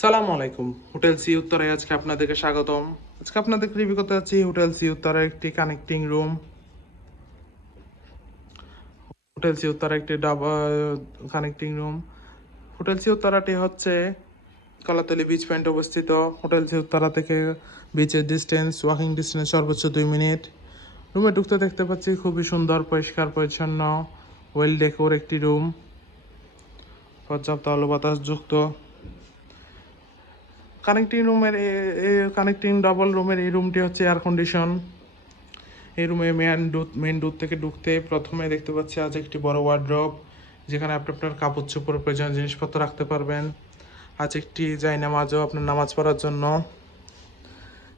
সালাম আলাইকুম। Hotel sea উত্তরায় আজকে আপনাদেরকে স্বাগতম। আজকে আপনাদের রিভিউ করতে যাচ্ছি? হোটেল সি উত্তরার একটি connecting room hotel sea Uttara একটি double connecting room hotel sea উত্তরাটি হচ্ছে কলাতলি বিচ পয়েন্ট অবস্থিত। হোটেল সি উত্তরা থেকে বিচের ডিস্টেন্স ওয়াকিং ডিস্টেন্স সর্বোচ্চ দুই মিনিট। রুমে ঢুকতে দেখতে পাচ্ছি খুবই সুন্দর, পরিষ্কার, পরিচ্ছন্ন ওয়েল ডেকোর একটি রুম পর্যাপ্ত আলো বাতাস যুক্ত কানেক্টিং রুমের কানেক্টিং ডাবল রুমের এই রুমটি হচ্ছে এয়ার কন্ডিশন এই রুমে মেন ডুথ মেন ডুথ থেকে ঢুকতে প্রথমে দেখতে পাচ্ছি আজ একটি বড় ওয়ার্ড্রপ যেখানে আপনি আপনার কাপড় চোপড়, প্রয়োজনীয় জিনিসপত্র রাখতে পারবেন। আজ একটি যাই নামাজও আপনার নামাজ পড়ার জন্য।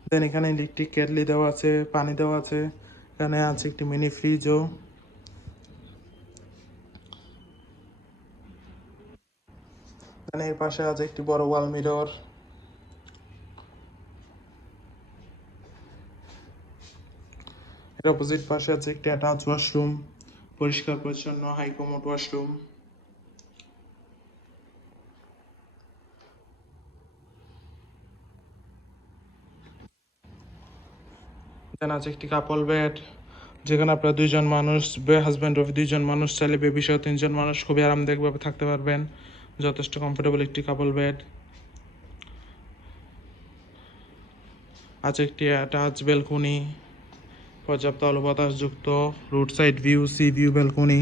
দেন এখানে ইলেকট্রিক কেটলি দেওয়া আছে, পানি দেওয়া আছে। এখানে আছে একটি মিনি ফ্রিজও এখানে এর পাশে আছে একটি বড় ওয়াল মিরর এর অপোজিট পাশে আছে একটি অ্যাটাচ ওয়াশরুম পরিষ্কার পরিচ্ছন্ন হাইকমোড ওয়াশরুম এখানে আছে একটি কাপল বেড যেখানে আপনারা দুইজন মানুষ হাজব্যান্ড অফ দুইজন মানুষ চাইলে বেবি সহ তিনজন মানুষ খুবই আরামদায়কভাবে থাকতে পারবেন। যথেষ্ট কমফোর্টেবল একটি কাপল বেড আছে একটি অ্যাটাচ বেলকনি পর্যাপ্ত আলো বাতাসযুক্ত road side view sea view balcony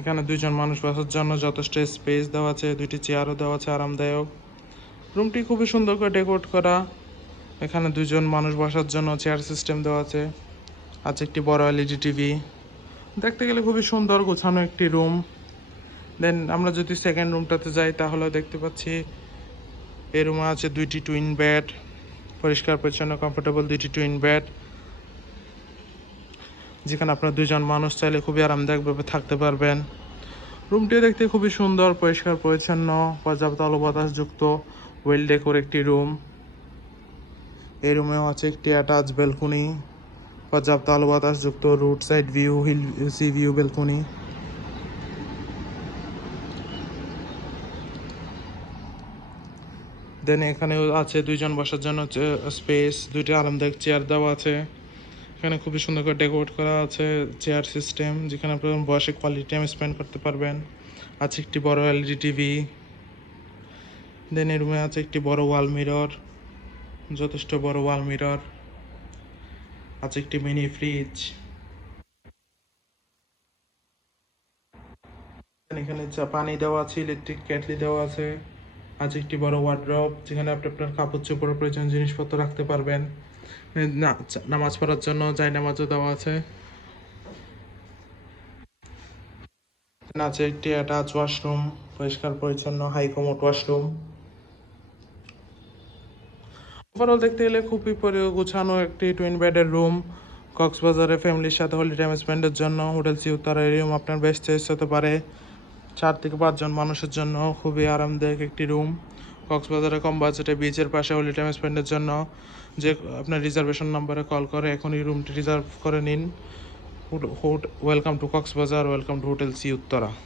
এখানে দুইজন মানুষ বসার জন্য যথেষ্ট স্পেস দেওয়া আছে, দুইটি চেয়ারও দেওয়া আছে, আরামদায়ক। রুমটি খুবই সুন্দর করে ডেকোরেট করা। এখানে দুজন মানুষ বসার জন্য চেয়ার সিস্টেম দেওয়া আছে। আছে একটি বড় এলইডি টিভি দেখতে গেলে খুবই সুন্দর গোছানো একটি রুম দেন আমরা যদি সেকেন্ড রুমটাতে যাই তাহলে দেখতে পাচ্ছি এই রুমে আছে দুইটি টুইন বেড পরিষ্কার, পরিচ্ছন্ন কমফোর্টেবল দুইটি টুইন বেড যেখানে আপনার দুইজন মানুষ চাইলে খুবই আরামদায়কভাবে থাকতে পারবেন। রুমটিও দেখতে খুবই সুন্দর, পরিষ্কার, পরিচ্ছন্ন, পর্যাপ্ত আলো বাতাসযুক্ত ওয়েল ডেকোর একটি রুম এই রুমেও আছে একটি অ্যাটাচ বেলকনি পর্যাপ্ত আলো বাতাসযুক্ত road side view hill sea view balcony then এখানেও আছে দুইজন বসার জন্য স্পেস দুইটি আরামদায়ক চেয়ার দেওয়া আছে। এখানে খুবই সুন্দর করে ডেকোরেট করা আছে চেয়ার সিস্টেম যেখানে আপনার বসে কোয়ালিটি টাইম স্পেন্ড করতে পারবেন। আছে একটি বড় এলইডি টিভি দেন এই রুমে আছে একটি বড় ওয়াল মিরর যথেষ্ট বড় ওয়াল মিরর আছে একটি মিনি ফ্রিজ এখানে চা- পানি দেওয়া আছে ইলেকট্রিক কেটলি দেওয়া আছে। আছে একটি বড় ওয়ার্ড্রপ যেখানে আপনি আপনার কাপড় চোপড় প্রয়োজন জিনিসপত্র রাখতে পারবেন। নামাজ পড়ার জন্য যাই নামাজও দেওয়া আছে। আছে একটি অ্যাটাচ ওয়াশরুম পরিষ্কার পরিচ্ছন্ন হাই কমোড ওয়াশরুম ওভারঅল দেখতে গেলে খুবই গোছানো একটি টুইন বেডের রুম কক্সবাজারে ফ্যামিলির সাথে হলিডে স্পেন্ডের জন্য। হোটেল সি উত্তরা এই রুম আপনার বেস্ট চয়েস হতে পারে। চার থেকে পাঁচজন মানুষের জন্য খুবই আরামদায়ক একটি রুম। কক্সবাজারে কম বাজেটে বিচের পাশে হলি টাইম স্পেন্ডের জন্য যে আপনার রিজার্ভেশন নাম্বারে কল করে এখন এই রুমটি রিজার্ভ করে নিন। Welcome to Cox's Bazar welcome to hotel sea Uttara